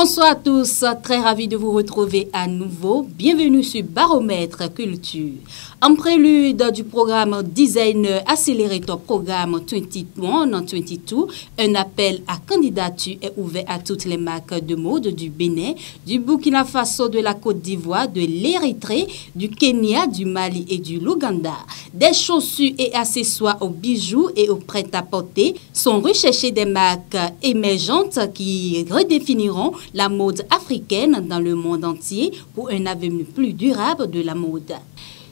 Bonsoir à tous, très ravi de vous retrouver à nouveau. Bienvenue sur Baromètre Culture. En prélude du programme Designer Accelerator Programme 21-22, un appel à candidature est ouvert à toutes les marques de mode du Bénin, du Burkina Faso, de la Côte d'Ivoire, de l'Érythrée, du Kenya, du Mali et du Luganda. Des chaussures et accessoires aux bijoux et aux prêt-à-porter sont recherchés des marques émergentes qui redéfiniront la mode africaine dans le monde entier pour un avenir plus durable de la mode.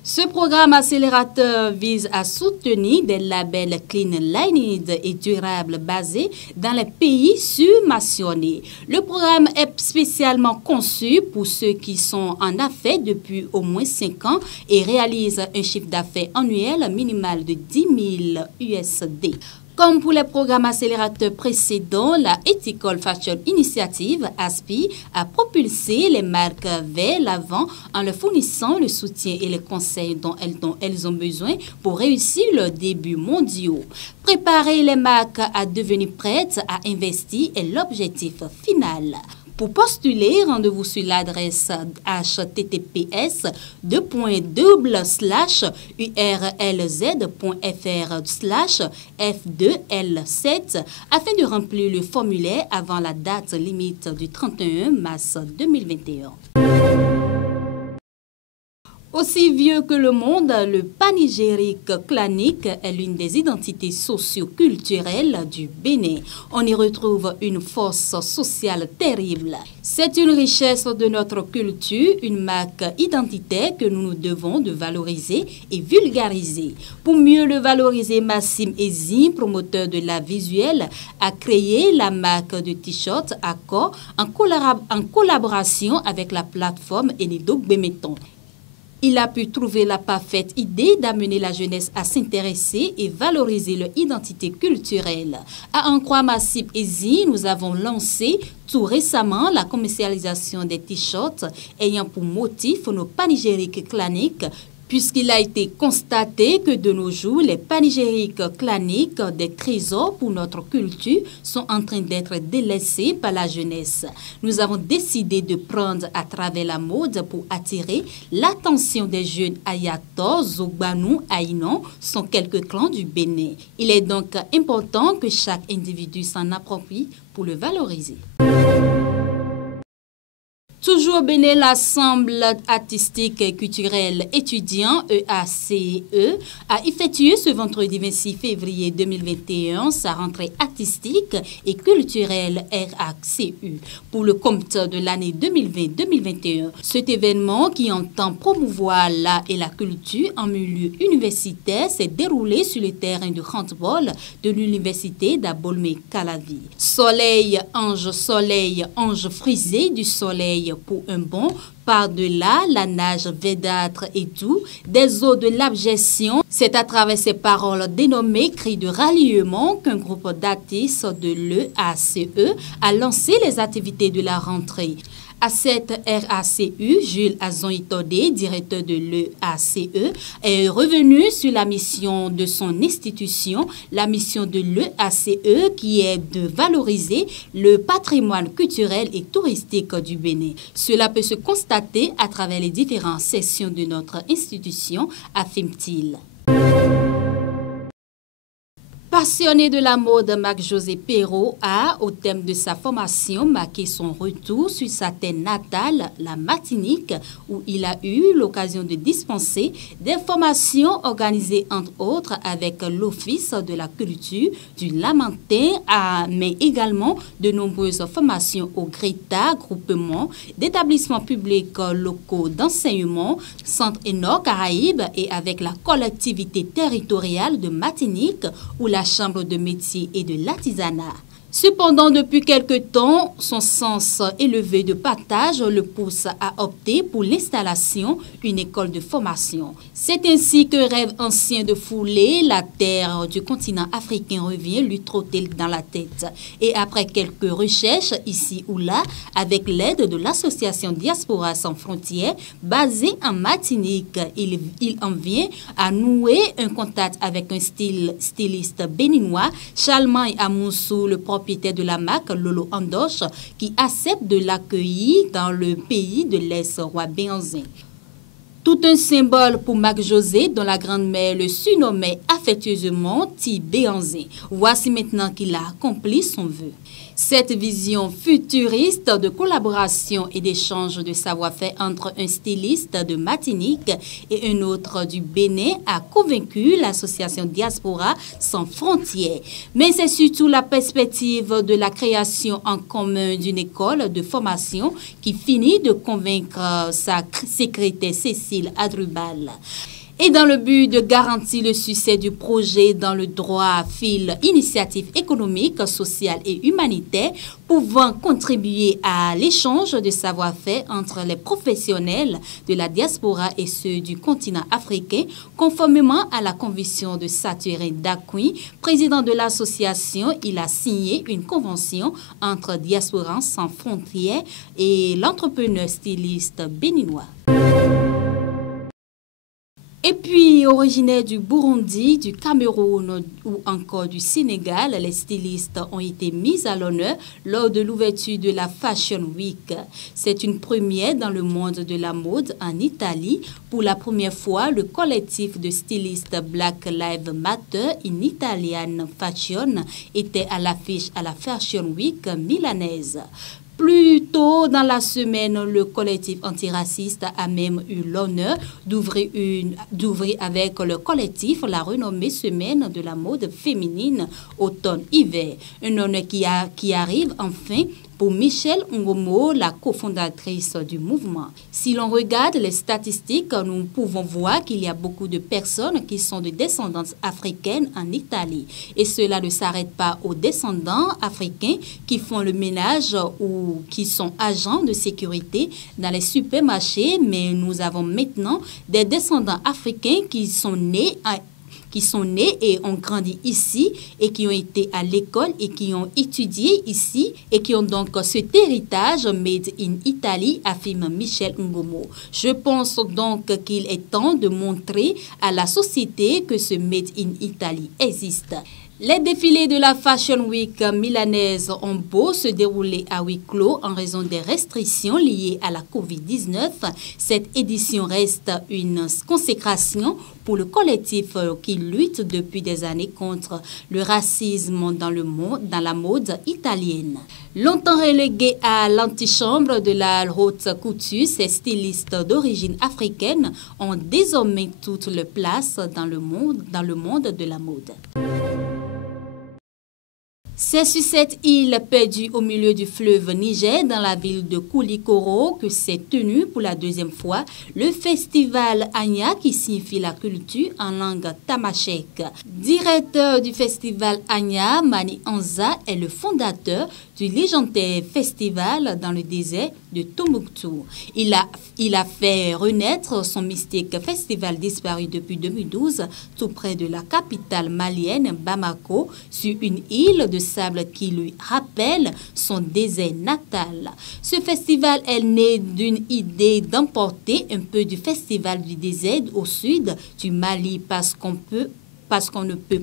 Ce programme accélérateur vise à soutenir des labels clean lined et durables basés dans les pays surmentionnés. Le programme est spécialement conçu pour ceux qui sont en affaires depuis au moins 5 ans et réalisent un chiffre d'affaires annuel minimal de 10 000 USD. Comme pour les programmes accélérateurs précédents, la Ethical Fashion Initiative aspire à propulser les marques vers l'avant en leur fournissant le soutien et les conseils dont elles ont besoin pour réussir leurs débuts mondiaux. Préparer les marques à devenir prêtes à investir est l'objectif final. Pour postuler, rendez-vous sur l'adresse https://urlz.fr/f2l7 afin de remplir le formulaire avant la date limite du 31 mars 2021. Aussi vieux que le monde, le panégérique clanique est l'une des identités socio-culturelles du Bénin. On y retrouve une force sociale terrible. C'est une richesse de notre culture, une marque identitaire que nous nous devons de valoriser et vulgariser. Pour mieux le valoriser, Massim Ezi, promoteur de l'art visuel, a créé la marque de t-shirt Accor en collaboration avec la plateforme Enido Bemeton. Il a pu trouver la parfaite idée d'amener la jeunesse à s'intéresser et valoriser leur identité culturelle. À en croire Massim Ezi, nous avons lancé tout récemment la commercialisation des t-shirts ayant pour motif nos panégyriques claniques, puisqu'il a été constaté que de nos jours, les panégyriques claniques, des trésors pour notre culture, sont en train d'être délaissés par la jeunesse. Nous avons décidé de prendre à travers la mode pour attirer l'attention des jeunes Ayator, Zogbanou, Aïnon, sont quelques clans du Bénin. Il est donc important que chaque individu s'en approprie pour le valoriser. Toujours au Bénin, l'Assemblée artistique et culturelle étudiant EACE a effectué ce vendredi 26 février 2021 sa rentrée artistique et culturelle RACU pour le compte de l'année 2020-2021. Cet événement qui entend promouvoir l'art et la culture en milieu universitaire s'est déroulé sur le terrain de handball de l'université d'Abolmé-Calavi. Soleil, ange frisé du soleil pour un bond, par-delà la nage verdâtre et doux, des eaux de l'abjection. C'est à travers ces paroles dénommées cris de ralliement qu'un groupe d'artistes de l'EACE a lancé les activités de la rentrée. À cette RACU, Jules Azon-Itodé, directeur de l'EACE, est revenu sur la mission de son institution, la mission de l'EACE qui est de valoriser le patrimoine culturel et touristique du Bénin. Cela peut se constater à travers les différentes sessions de notre institution, affirme-t-il. Passionné de la mode, Marc-José Perrault a, au thème de sa formation, marqué son retour sur sa terre natale, la Martinique, où il a eu l'occasion de dispenser des formations organisées entre autres avec l'Office de la culture du Lamentin, mais également de nombreuses formations au GRETA, groupement d'établissements publics locaux d'enseignement, Centre Enor Caraïbes et avec la collectivité territoriale de Martinique, où la Chambre de métier et de l'artisanat. Cependant, depuis quelque temps, son sens élevé de partage le pousse à opter pour l'installation d'une école de formation. C'est ainsi que rêve ancien de fouler, la terre du continent africain revient lui trotter dans la tête. Et après quelques recherches ici ou là, avec l'aide de l'association Diaspora sans frontières, basée en Martinique, il en vient à nouer un contact avec un styliste béninois, Chalman Amoussou, le propriétaire propriétaire de la marque Lolo Andoche qui accepte de l'accueillir dans le pays de l'Est roi Béhanzin. Tout un symbole pour Mac José, dont la grand-mère le surnommait affectueusement Ti Béhanzin. Voici maintenant qu'il a accompli son vœu. Cette vision futuriste de collaboration et d'échange de savoir-faire entre un styliste de Martinique et un autre du Bénin a convaincu l'association Diaspora Sans Frontières. Mais c'est surtout la perspective de la création en commun d'une école de formation qui finit de convaincre sa secrétaire Cécile Adrubal. Et dans le but de garantir le succès du projet dans le droit fil initiative économique, sociale et humanitaire pouvant contribuer à l'échange de savoir-faire entre les professionnels de la diaspora et ceux du continent africain, conformément à la conviction de Saturin Dacouin, président de l'association. Il a signé une convention entre Diaspora Sans Frontières et l'entrepreneur styliste béninois. Et puis, originaire du Burundi, du Cameroun ou encore du Sénégal, les stylistes ont été mis à l'honneur lors de l'ouverture de la Fashion Week. C'est une première dans le monde de la mode en Italie. Pour la première fois, le collectif de stylistes Black Lives Matter in Italian Fashion était à l'affiche à la Fashion Week milanaise. Plus tôt dans la semaine, le collectif antiraciste a même eu l'honneur d'ouvrir avec le collectif la renommée Semaine de la mode féminine automne-hiver. Un honneur qui arrive enfin pour Michelle Ngomo, la cofondatrice du mouvement. Si l'on regarde les statistiques, nous pouvons voir qu'il y a beaucoup de personnes qui sont de descendance africaine en Italie. Et cela ne s'arrête pas aux descendants africains qui font le ménage ou qui sont agents de sécurité dans les supermarchés, mais nous avons maintenant des descendants africains qui sont nés et ont grandi ici et qui ont été à l'école et qui ont étudié ici et qui ont donc cet héritage made in Italy, affirme Michelle Ngomo. Je pense donc qu'il est temps de montrer à la société que ce made in Italy existe. Les défilés de la Fashion Week milanaise ont beau se dérouler à huis clos en raison des restrictions liées à la Covid-19. Cette édition reste une consécration pour le collectif qui lutte depuis des années contre le racisme dans la mode italienne. Longtemps relégués à l'antichambre de la haute couture, ces stylistes d'origine africaine ont désormais toute leur place dans le monde de la mode. C'est sur cette île perdue au milieu du fleuve Niger, dans la ville de Koulikoro, que s'est tenu pour la deuxième fois le festival Anya, qui signifie la culture en langue tamashek. Directeur du festival Anya, Mani Anza est le fondateur du légendaire festival dans le désert de Tombouctou. Il a fait renaître son mystique festival disparu depuis 2012, tout près de la capitale malienne Bamako, sur une île de sable qui lui rappelle son désert natal. Ce festival est né d'une idée d'emporter un peu du festival du désert au sud du Mali parce qu'on ne peut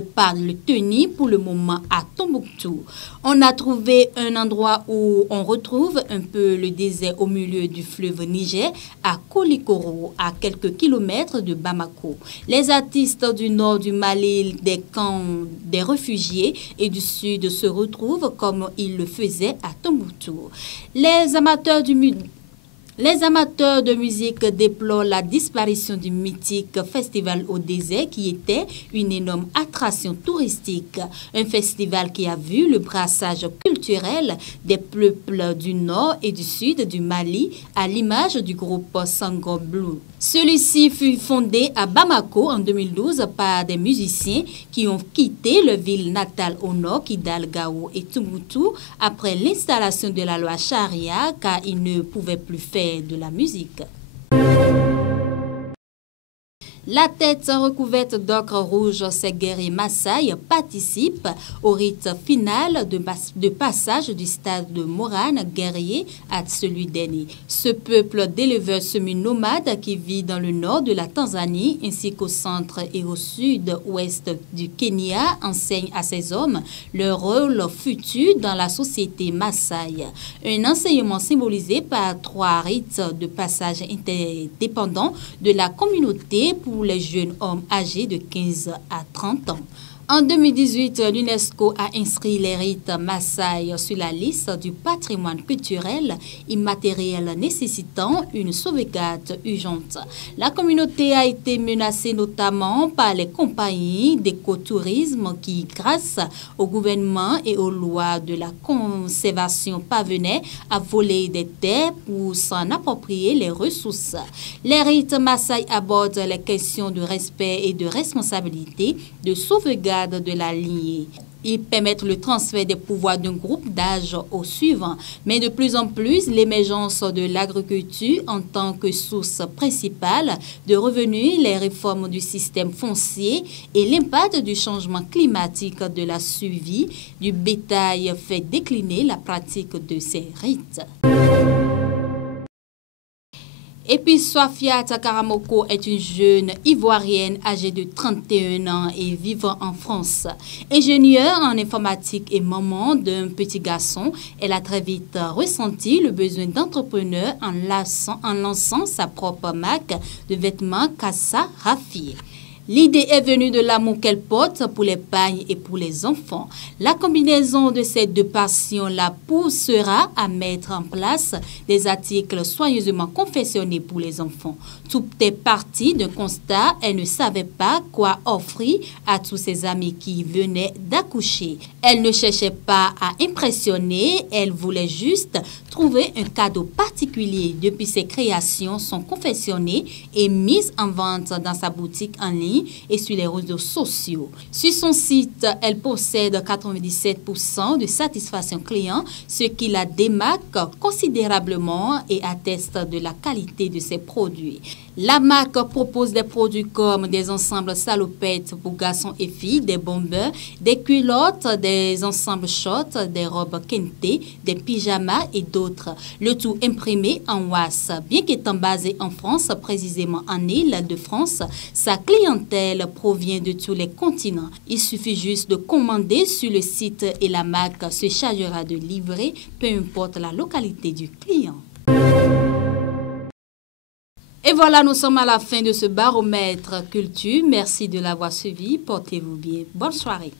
pas le tenir pour le moment à Tombouctou. On a trouvé un endroit où on retrouve un peu le désert au milieu du fleuve Niger, à Koulikoro, à quelques kilomètres de Bamako. Les artistes du nord du Mali, des camps des réfugiés et du sud se retrouvent comme ils le faisaient à Tombouctou. Les amateurs de musique déplorent la disparition du mythique festival au désert qui était une énorme attraction touristique. Un festival qui a vu le brassage culturel des peuples du nord et du sud du Mali à l'image du groupe Sango Blue. Celui-ci fut fondé à Bamako en 2012 par des musiciens qui ont quitté leur ville natale au nord, Kidal, Gao et Tombouctou, après l'installation de la loi Charia car ils ne pouvaient plus faire de la musique. La tête recouverte d'ocre rouge, ces guerriers Maasai participent au rite final de passage du stade de Morane guerrier à celui d'aîné. Ce peuple d'éleveurs semi-nomades qui vit dans le nord de la Tanzanie ainsi qu'au centre et au sud-ouest du Kenya enseigne à ses hommes leur rôle futur dans la société Maasai. Un enseignement symbolisé par 3 rites de passage interdépendants de la communauté pour les jeunes hommes âgés de 15 à 30 ans. En 2018, l'UNESCO a inscrit les rites Maasai sur la liste du patrimoine culturel immatériel nécessitant une sauvegarde urgente. La communauté a été menacée notamment par les compagnies d'écotourisme qui, grâce au gouvernement et aux lois de la conservation, parvenaient à voler des terres pour s'en approprier les ressources. Les rites Maasai abordent les questions de respect et de responsabilité, de sauvegarde de la lignée. Ils permettent le transfert des pouvoirs d'un groupe d'âge au suivant, mais de plus en plus, l'émergence de l'agriculture en tant que source principale de revenus, les réformes du système foncier et l'impact du changement climatique de la survie du bétail fait décliner la pratique de ces rites. Et puis, Sofia Takaramoko est une jeune ivoirienne âgée de 31 ans et vivant en France. Ingénieure en informatique et maman d'un petit garçon, elle a très vite ressenti le besoin d'entrepreneur en lançant sa propre marque de vêtements Kassa Rafi. L'idée est venue de l'amour qu'elle porte pour les pagnes et pour les enfants. La combinaison de ces 2 passions la poussera à mettre en place des articles soigneusement confectionnés pour les enfants. Tout est parti d'un constat, elle ne savait pas quoi offrir à tous ses amis qui venaient d'accoucher. Elle ne cherchait pas à impressionner, elle voulait juste trouver un cadeau particulier. Depuis, ses créations sont confectionnées et mises en vente dans sa boutique en ligne et sur les réseaux sociaux. Sur son site, elle possède 97% de satisfaction client, ce qui la démarque considérablement et atteste de la qualité de ses produits. La marque propose des produits comme des ensembles salopettes pour garçons et filles, des bombers, des culottes, des ensembles shorts, des robes kente, des pyjamas et d'autres. Le tout imprimé en wax. Bien qu'étant basé en France, précisément en Île-de-France, sa clientèle provient de tous les continents. Il suffit juste de commander sur le site et la marque se chargera de livrer, peu importe la localité du client. Et voilà, nous sommes à la fin de ce baromètre culture. Merci de l'avoir suivi. Portez-vous bien. Bonne soirée.